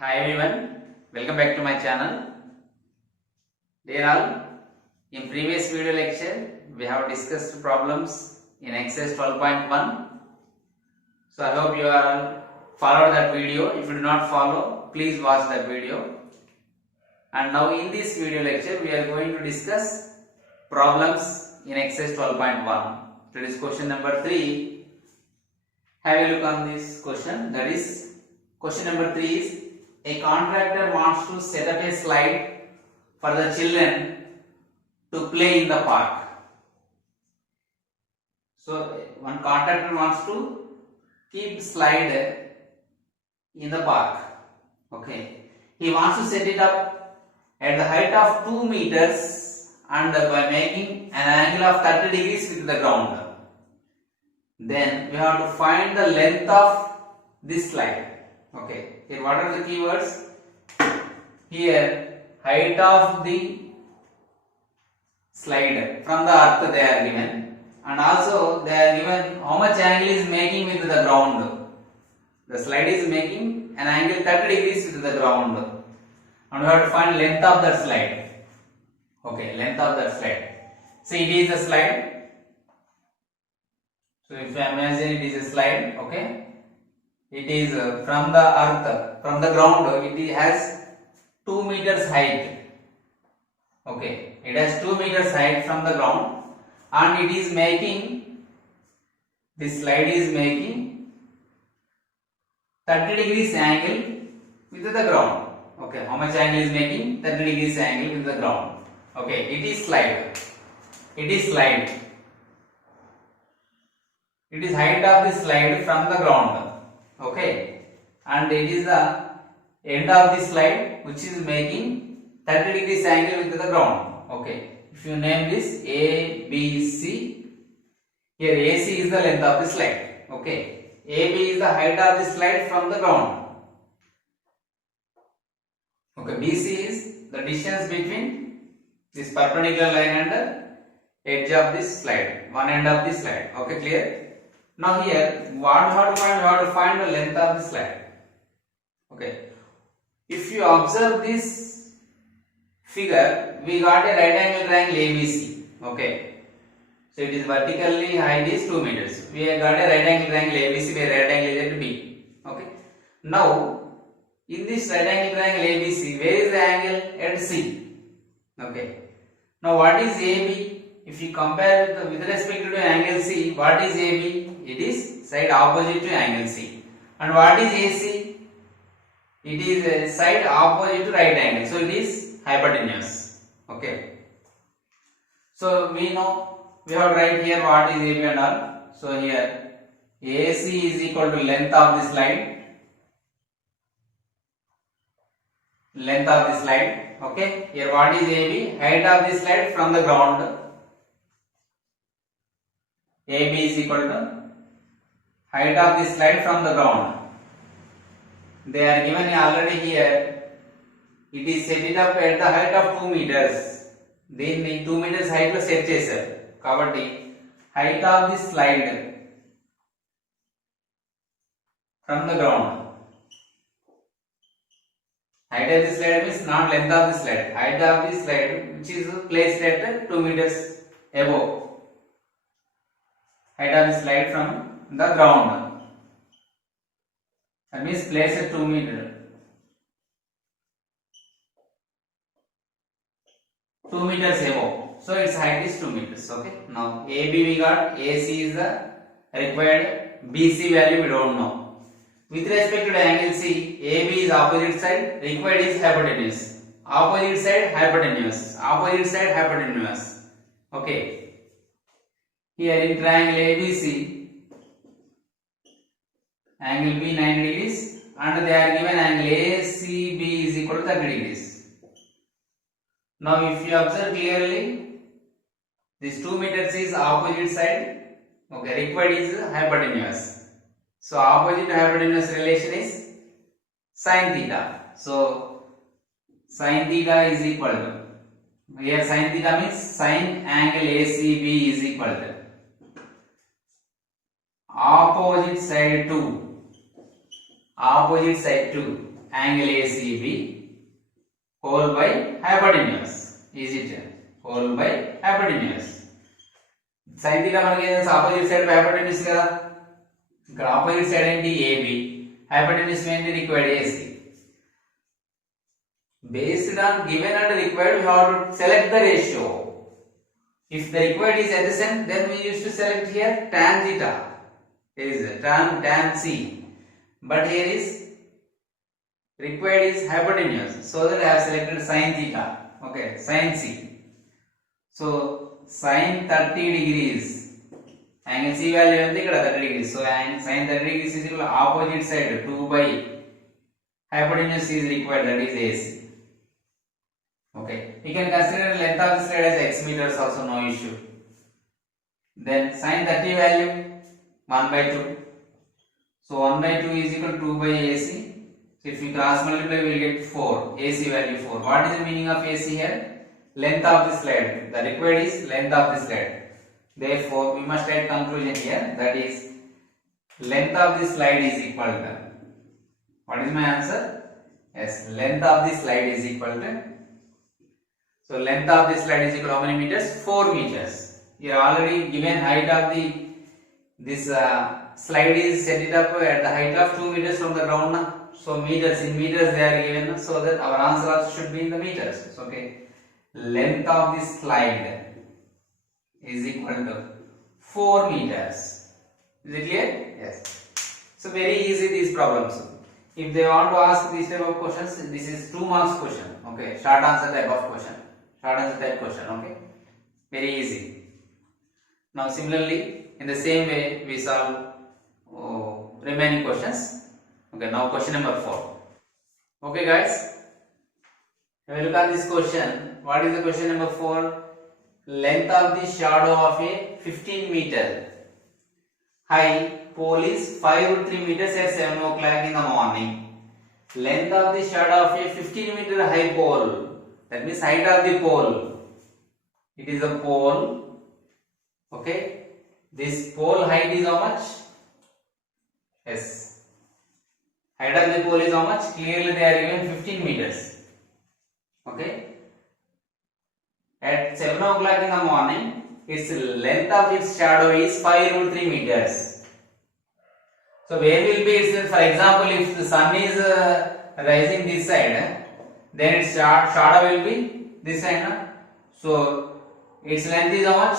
Hi everyone, welcome back to my channel. Dear all, in previous video lecture we have discussed problems in exercise 12.1. So I hope you all followed that video. If you do not follow, please watch that video. And now in this video lecture we are going to discuss problems in exercise 12.1. That is question number 3. Have a look on this question. That is question number 3 is a contractor wants to set up a slide for the children to play in the park. So one contractor wants to keep slide in the park. Okay. He wants to set it up at the height of 2 meters and by making an angle of 30 degrees with the ground. Then we have to find the length of this slide. Okay. Here what are the keywords? Here height of the slide from the earth they are given, and also they are given how much angle is making with the ground. The slide is making an angle 30 degrees with the ground, and we have to find length of that slide. Okay, length of that slide. See, it is a slide. So if you imagine it is a slide, okay. It is from the earth, from the ground, it has 2 meters height. Okay, it has 2 meters height from the ground, and it is making, this slide is making 30 degrees angle with the ground. Okay, how much angle is making? 30 degrees angle with the ground. Okay, it is slide. It is slide. It is height of the slide from the ground. Okay, and it is the end of the slide which is making 30 degrees angle with the ground. Okay, if you name this A, B, C, here AC is the length of the slide. Okay, AB is the height of the slide from the ground. Okay, BC is the distance between this perpendicular line and the edge of this slide, one end of the slide. Okay, clear? Now here, what we have to find? We have to find the length of the slide. Okay. If you observe this figure, we got a right angle triangle ABC. Okay. So it is vertically height is 2 meters. We have got a right angle triangle ABC where right angle is at B. Okay. Now, in this right angle triangle ABC, where is the angle at C? Okay. Now what is AB? If you compare with respect to angle C, what is AB? It is side opposite to angle C. And what is AC? It is a side opposite to right angle. So it is hypotenuse. Okay. So we know, we have to write here what is AB and all. So here AC is equal to length of the slide. Length of the slide. Okay. Here what is AB? Height of the slide from the ground. AB is equal to height of the slide from the ground. They are given already here. It is set it up at the height of 2 meters. Then 2 meters height lo set chesaru. Kabatti height of the slide from the ground. Height of the slide means not length of the slide. Height of the slide which is placed at 2 meters above. Height of the slide from the ground. That means place at 2 meters. 2 meters above. So its height is 2 meters. Okay. Now AB we got, AC is the required, BC value we don't know. With respect to the angle C, AB is opposite side, required is hypotenuse. Opposite side hypotenuse. Opposite side hypotenuse. Okay. Here in triangle ABC, angle B 90 degrees and they are given angle ACB is equal to 30 degrees. Now if you observe clearly, this 2 meters is opposite side. Okay, required is hypotenuse. So opposite to hypotenuse relation is sin theta. So sin theta is equal to, here sin theta means sin angle ACB is equal to opposite side to angle ACB whole by hypotenuse. Is it whole by hypotenuse? Sin theta మనకి opposite side hypotenuse కదా, ఇక్కడ opposite side ఏంటి AB, hypotenuse ఏంటి required AC. Based on given and required, we have to select the ratio. If the required is adjacent, then we used to select here tan theta. Here is tan C. But here is required is hypotenuse, so that I have selected sin theta. Okay, sin C. So sin 30 degrees. Angle C value is 30 degrees. So sin 30 degrees is equal to opposite side 2 by hypotenuse is required, that is AC. Okay, you can consider length of the slide as x meters also, no issue. Then sin 30 value 1 by 2. So 1 by 2 is equal to 2 by AC. So if we cross multiply, we will get 4. AC value 4. What is the meaning of AC here? Length of the slide. The required is length of the slide. Therefore, we must write conclusion here. That is, length of the slide is equal to. What is my answer? Yes, length of the slide is equal to. So length of the slide is equal to how many meters? 4 meters. Here already given height of the slide is set it up at the height of 2 meters from the ground. So meters, in meters they are given, so that our answer also should be in the meters. So, okay, length of the slide is equal to 4 meters. Is it clear? Yes. So very easy these problems. If they want to ask this type of questions, this is 2 marks question. Okay, short answer type of question. Short answer type question. Okay, very easy. Now similarly, in the same way we solve remaining questions. Okay, now question number 4. Okay guys, we look at this question. What is the question number 4? Length of the shadow of a 15 meter high pole is 5√3 meters at 7 o'clock in the morning. Length of the shadow of a 15 meter high pole, that means height of the pole. It is a pole. Okay, this pole height is how much? Yes, height of the pole is how much? Clearly they are given 15 meters. Okay, at 7 o'clock in the morning, its length of its shadow is 5√3 meters. So where will be its, for example, if the sun is rising this side, then its shadow will be this side. So its length is how much?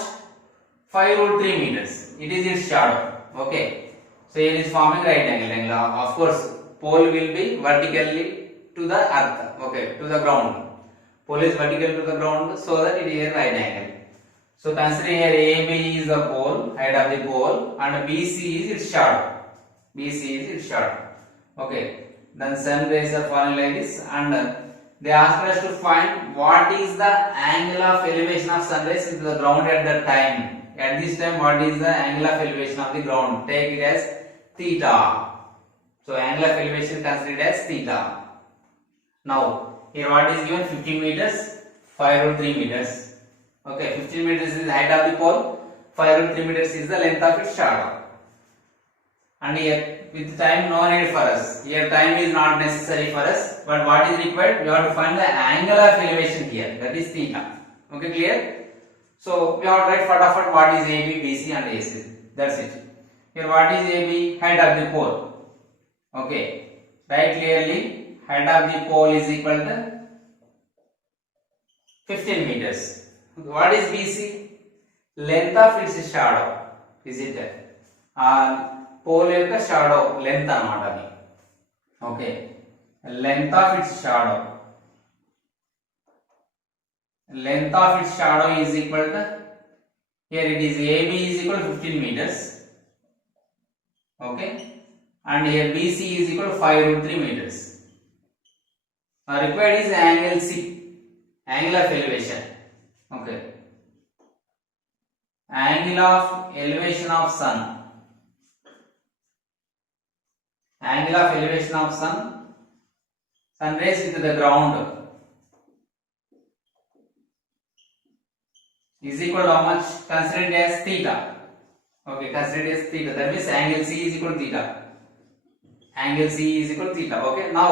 5√3 meters. It is its shadow. Okay. So here is forming right angle. Of course, pole will be vertically to the earth. Okay, to the ground. Pole is vertical to the ground, so that it is a right angle. So consider here AB is the pole, height of the pole, and BC is its shadow. BC is its shadow. Okay. Then sun rays are falling like this, and they asked us to find what is the angle of elevation of sun rays into the ground at that time. At this time, what is the angle of elevation of the ground? Take it as theta. So angle of elevation considered as theta. Now here what is given? 15 meters, 5√3 meters. Okay, 15 meters is the height of the pole, 5√3 meters is the length of its shadow. And here with time no need for us. Here time is not necessary for us, but what is required? We have to find the angle of elevation here, that is theta. Okay, clear? So we have to write fatafat what is AB, BC and AC. That's it. Here what is AB? Height of the pole. Okay, write clearly. Height of the pole is equal to 15 meters. What is BC? Length of its shadow. Is it there? Pole యొక్క shadow length అన్నమాట అది. Okay, length of its shadow. Length of its shadow is equal to, here it is AB is equal to 15 meters. Okay, and here BC is equal to 5√3 meters. Required is angle C, angle of elevation. Okay, angle of elevation of sun. Angle of elevation of sun rays into the ground is equal to how much? Considered as theta. Okay, considered as theta. That means angle C is equal to theta. Angle C is equal to theta. Okay, now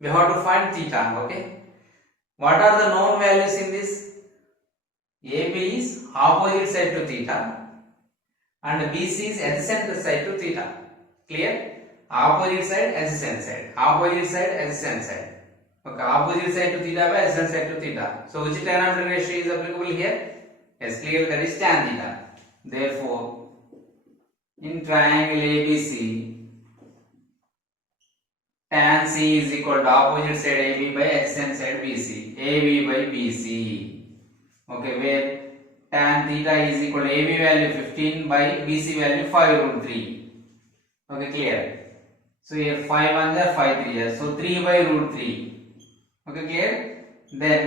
we have to find theta. Okay, what are the known values in this? AB is opposite side to theta and BC is adjacent side to theta. Clear? Opposite side, adjacent side. Opposite side, adjacent side. Okay, opposite side to theta by adjacent side to theta. So which trigonometric ratio is applicable here? Yes, clear, that is tan theta. Therefore, in triangle ABC, tan C is equal to opposite side AB by adjacent side BC. AB by BC. Okay, where tan theta is equal to AB value 15 by BC value 5 root 3. Okay, clear. So here 5 and there 5 3 here. So 3 by root 3. Okay, clear. Then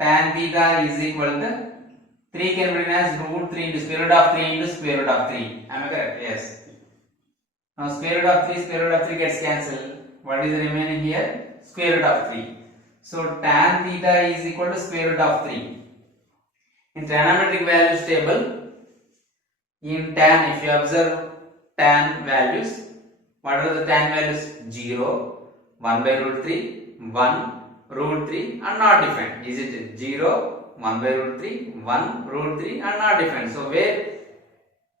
tan theta is equal to 3 can be written as root 3 into square root of 3 into square root of 3. Am I correct? Yes. Now square root of 3 gets cancelled. What is remaining here? Square root of 3. So tan theta is equal to square root of 3. In trigonometric values table, in tan, if you observe tan values, what are the tan values? 0, 1 by root 3, 1, root 3 and not defined. Is it 0, 1 by root 3, 1, root 3 and not defined? So where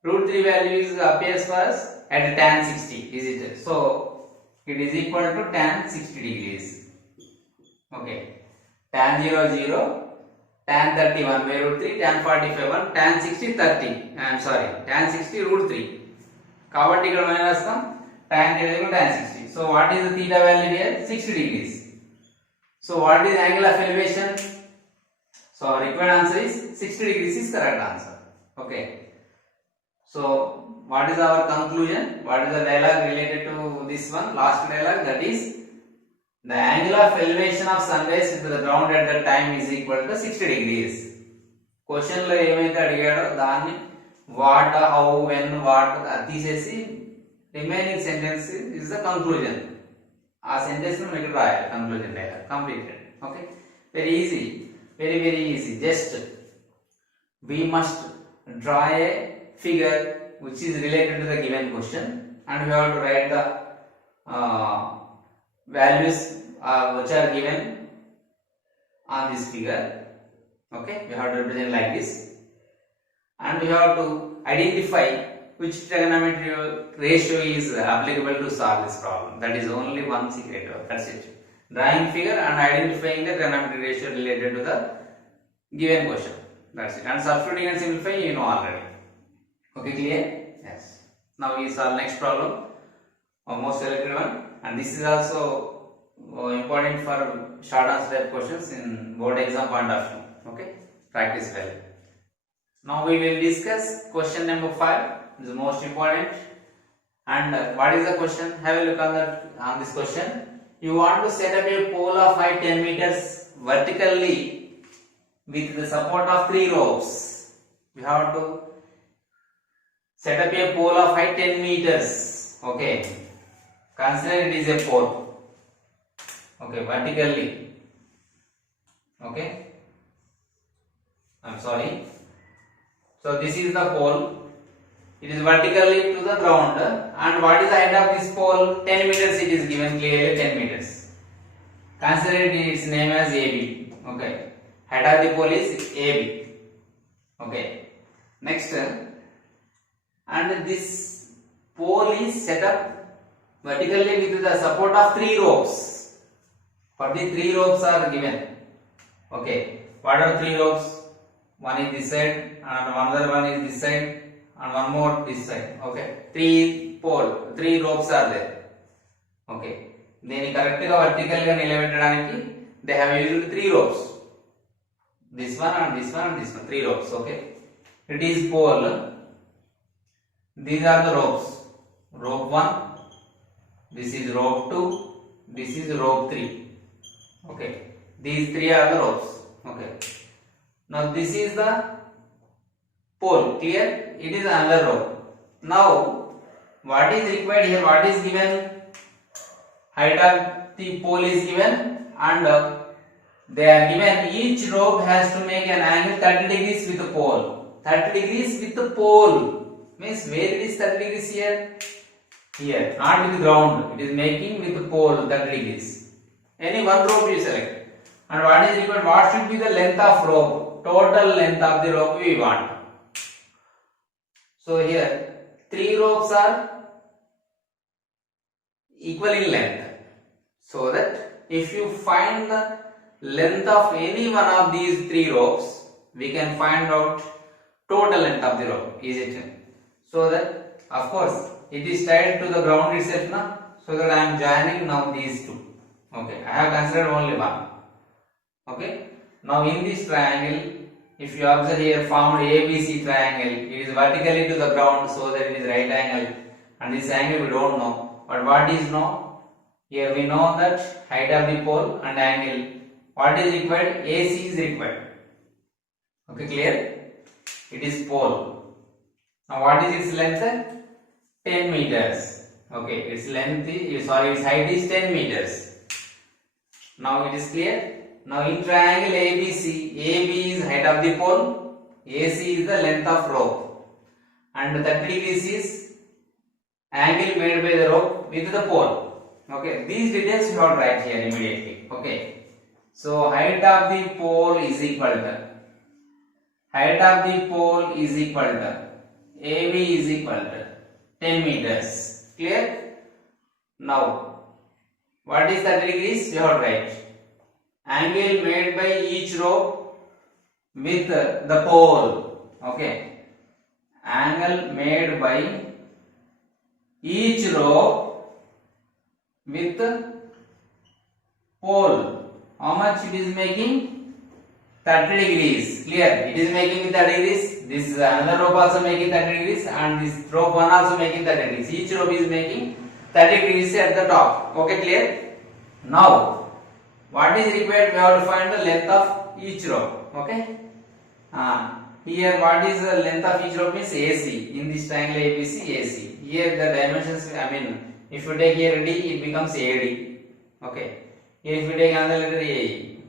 root 3 value is appears for us at tan 60, is it? So it is equal to tan 60 degrees. Okay, tan 0 0, tan 30 1 by root 3, tan 45 1, tan 60 30. I am sorry, tan 60 root 3. కాబట్టి ఇక్కడ మనం రాస్తాం tan theta equal tan 60. So what is the theta value here? 60 degrees. So what is angle of elevation? So our required answer is 60 degrees is correct answer. Okay. So what is our conclusion? What is the dialogue related to this one? Last dialogue, that is the angle of elevation of sunrise with the ground at the time is equal to 60 degrees. Question లో ఏమైతే అడిగాడో దాన్ని what, how, when, what తీసేసి remaining sentence is the conclusion. ఆ sentence ను ఇక్కడ రాయాలి conclusion dialogue completed. Okay, very easy, very easy. Just we must draw a figure which is related to the given question and we have to write the values which are given on this figure. Okay, we have to represent like this and we have to identify which trigonometric ratio is applicable to solve this problem. That is only one secret. That's it. Drawing figure and identifying the trigonometric ratio related to the given question. That's it. And substituting and simplifying you know already. Okay, clear? Yes. Now we solve next problem, most selected one, and this is also important for short answer type questions in board exam point of view. Okay, practice well. Now we will discuss question number 5. This is most important. And what is the question? Have a look on this question. You want to set up a pole of height 10 meters vertically with the support of 3 ropes. You have to set up a pole of height 10 meters. Okay, consider it is a pole. Okay, vertically. Okay, I'm sorry. So this is the pole. It is vertically to the ground. And what is the height of this pole? 10 meters. It is given clearly 10 meters. Consider its name as AB. Okay, height of the pole is AB. Okay, next. And this pole is set up vertically with the support of 3 ropes. For the 3 ropes are given. Okay, what are 3 ropes? One is this side and another one is this side and one more this side. Okay, 3 ropes are there. Okay, దీన్ని correct గా vertical గా నిలబెట్టడానికి they have used 3 ropes. This one and this one and this one, 3 ropes. Okay, it is pole. These are the ropes. Rope 1, this is rope 2, this is rope 3. Okay, these 3 are the ropes. Okay, now this is the pole. Clear? It is another rope. Now what is required here? What is given? Height of the pole is given and they are given each rope has to make an angle 30 degrees with the pole. 30 degrees with the pole means where it is 30 degrees here? Here, not with the ground. It is making with the pole 30 degrees. Any one rope you select. And what is required? What should be the length of rope? Total length of the rope we want. So here 3 ropes are equal in length. So that if you find the length of any one of these 3 ropes, we can find out total length of the rope. Is it? So that of course it is tied to the ground itself now. So that I am joining now these two. Okay, I have considered only one. Okay, now in this triangle, if you observe here formed ABC triangle, it is vertically to the ground, so that it is right angle, and this angle we don't know. But what is known? Here we know that height of the pole and angle. What is required? AC is required. Okay, clear? It is pole. Now what is its length? 10 meters. Okay, its length is, its height is 10 meters. Now it is clear. Now in triangle ABC, AB is height of the pole, AC is the length of rope, and 30 degrees is angle made by the rope with the pole. Okay, these details you have to write here immediately. Okay, so height of the pole is equal to AB is equal to 10 meters. Clear? Now, what is 30 degrees? You have to write. Angle made by each rope with the pole. Okay, angle made by each rope with pole. How much it is making? 30 degrees. Clear? It is making 30 degrees. This another rope also making 30 degrees, and this rope one also making 30 degrees. Each rope is making 30 degrees at the top. Okay, clear? Now what is required? We have to find the length of each rope. Okay. Here what is the length of each rope means AC. In this triangle ABC, AC. Here the dimensions, if you take here D, it becomes AD. Okay. Here if you take another letter AE.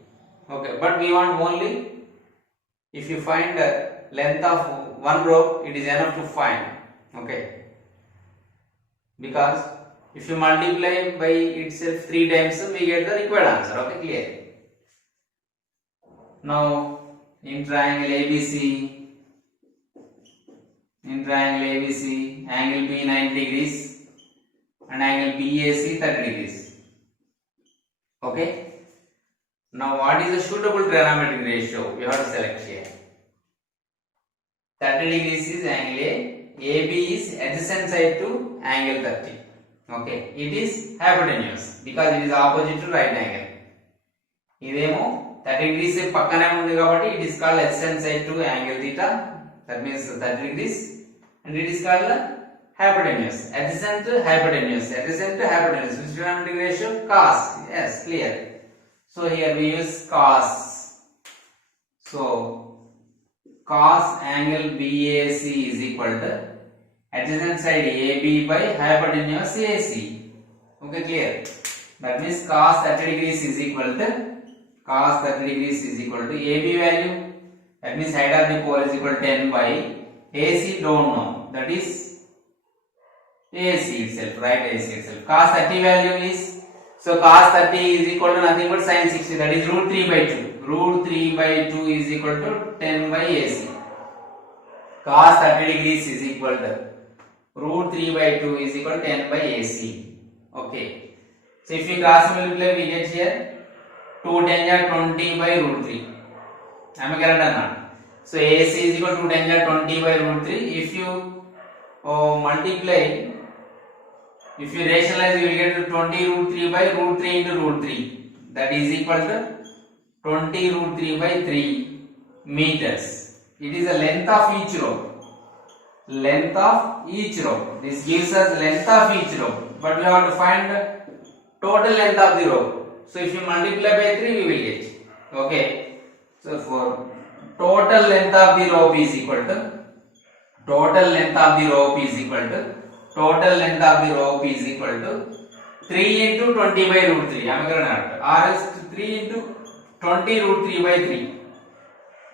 Okay. But we want only, if you find the length of one rope, it is enough to find. Okay. Because if you multiply by itself 3 times, we get the required answer. Okay, clear? Now, in triangle ABC, angle B 90 degrees and angle BAC 30 degrees. Okay? Now, what is the suitable trigonometric ratio? We have to select here. 30 degrees is angle A, AB is adjacent side to angle 30. Okay, it is hypotenuse because it is opposite to right angle. ఇదేమో 30 degrees పక్కనే ఉంది కాబట్టి it is called adjacent side to angle theta, that means 30 degrees, and it is called hypotenuse. Adjacent to hypotenuse. Which trigonometric ratio? Cos. Yes, clear. So here we use cos. So cos angle BAC is equal to adjacent side AB by hypotenuse AC. Okay, clear? That means cos 30 degrees is equal to AB value. That means height of the pole is equal to 10 by AC don't know. That is AC itself, right? AC itself. Cos 30 value is, so cos 30 is equal to nothing but sin 60. That is root 3 by 2. Root 3 by 2 is equal to 10 by AC. Cos 30 degrees is equal to root 3 by 2 is equal to 10 by AC. Okay. So if we cross multiply, we get here 2 10 are 20 by root 3. Am I correct or not? So AC is equal to 2 10 are 20 by root 3. If you multiply, if you rationalize, you will get to 20 root 3 by root 3 into root 3. That is equal to 20 root 3 by 3 meters. It is the length of each rope. This gives us length of each rope. But we have to find the total length of the rope. So if you multiply by 3, we will get. Okay. So for total length of the rope is equal to 3 into 20 by root 3. Am I correct? Or is 3 into 20 root 3 by 3.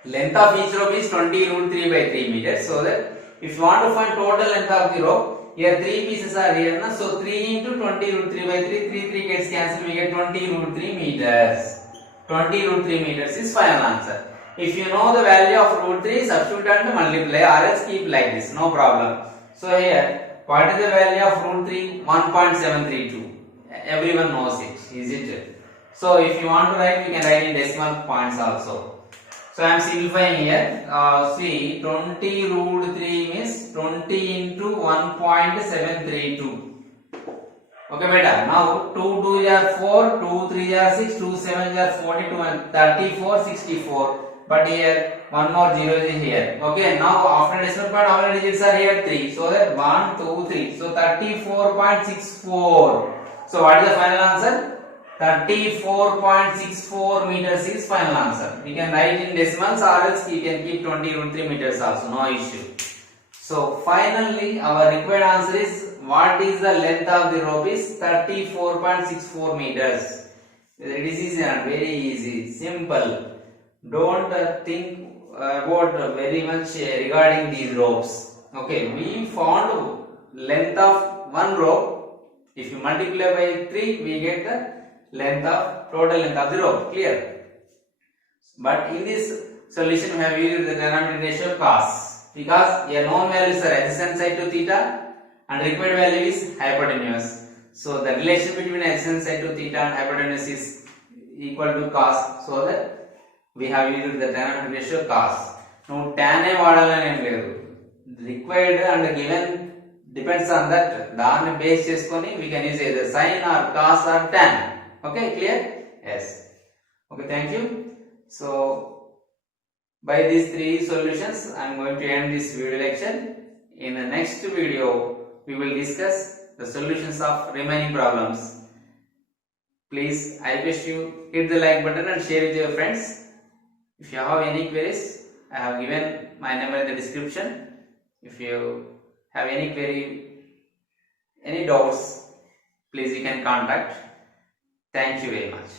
Length of each rope is 20 root 3 by 3 meters. So that if you want to find total length of the rope, here 3 pieces are here, na? So 3 into 20 root 3 by 3, 3 gets cancelled, we get 20 root 3 meters. 20 root 3 meters is final answer. If you know the value of root 3, substitute and multiply, or else keep like this, no problem. So here, what is the value of root 3? 1.732. Everyone knows it, is it? So if you want to write, we can write in decimal points also. So I am simplifying here. See, 20 root 3 means 20 into 1.732. Okay, beta. Now 2 2s are 4, 2 3s are 6, 2 7s are 42, and 34, 64. But here one more 0 is here. Okay, now after decimal point, how many digits are here? 3. So that 1, 2, 3. So 34.64. So what is the final answer? 34.64 meters is final answer. We can write in decimals, or else we can keep 20 root 3 meters also, no issue. So finally our required answer is, what is the length of the rope is 34.64 meters. It is easy and very easy, simple. Don't think about very much regarding these ropes. Okay, we found length of one rope. If you multiply by 3, we get the total length of the rope. Clear? But in this solution we have used the trigonometric ratio cos, because here known values are adjacent side to theta and required value is hypotenuse. So the relation between adjacent side to theta and hypotenuse is equal to cos. So that we have used the trigonometric ratio cos. Now tan e vaadalani em ledu. Required and given depends on that. Danni base cheskoni we can use either sin or cos or tan. Okay, clear? Yes. Okay, thank you. So by these 3 solutions, I am going to end this video lecture. In the next video, we will discuss the solutions of remaining problems. Please, I request you hit the like button and share with your friends. If you have any queries, I have given my number in the description. If you have any query, any doubts, please you can contact. Thank you very much.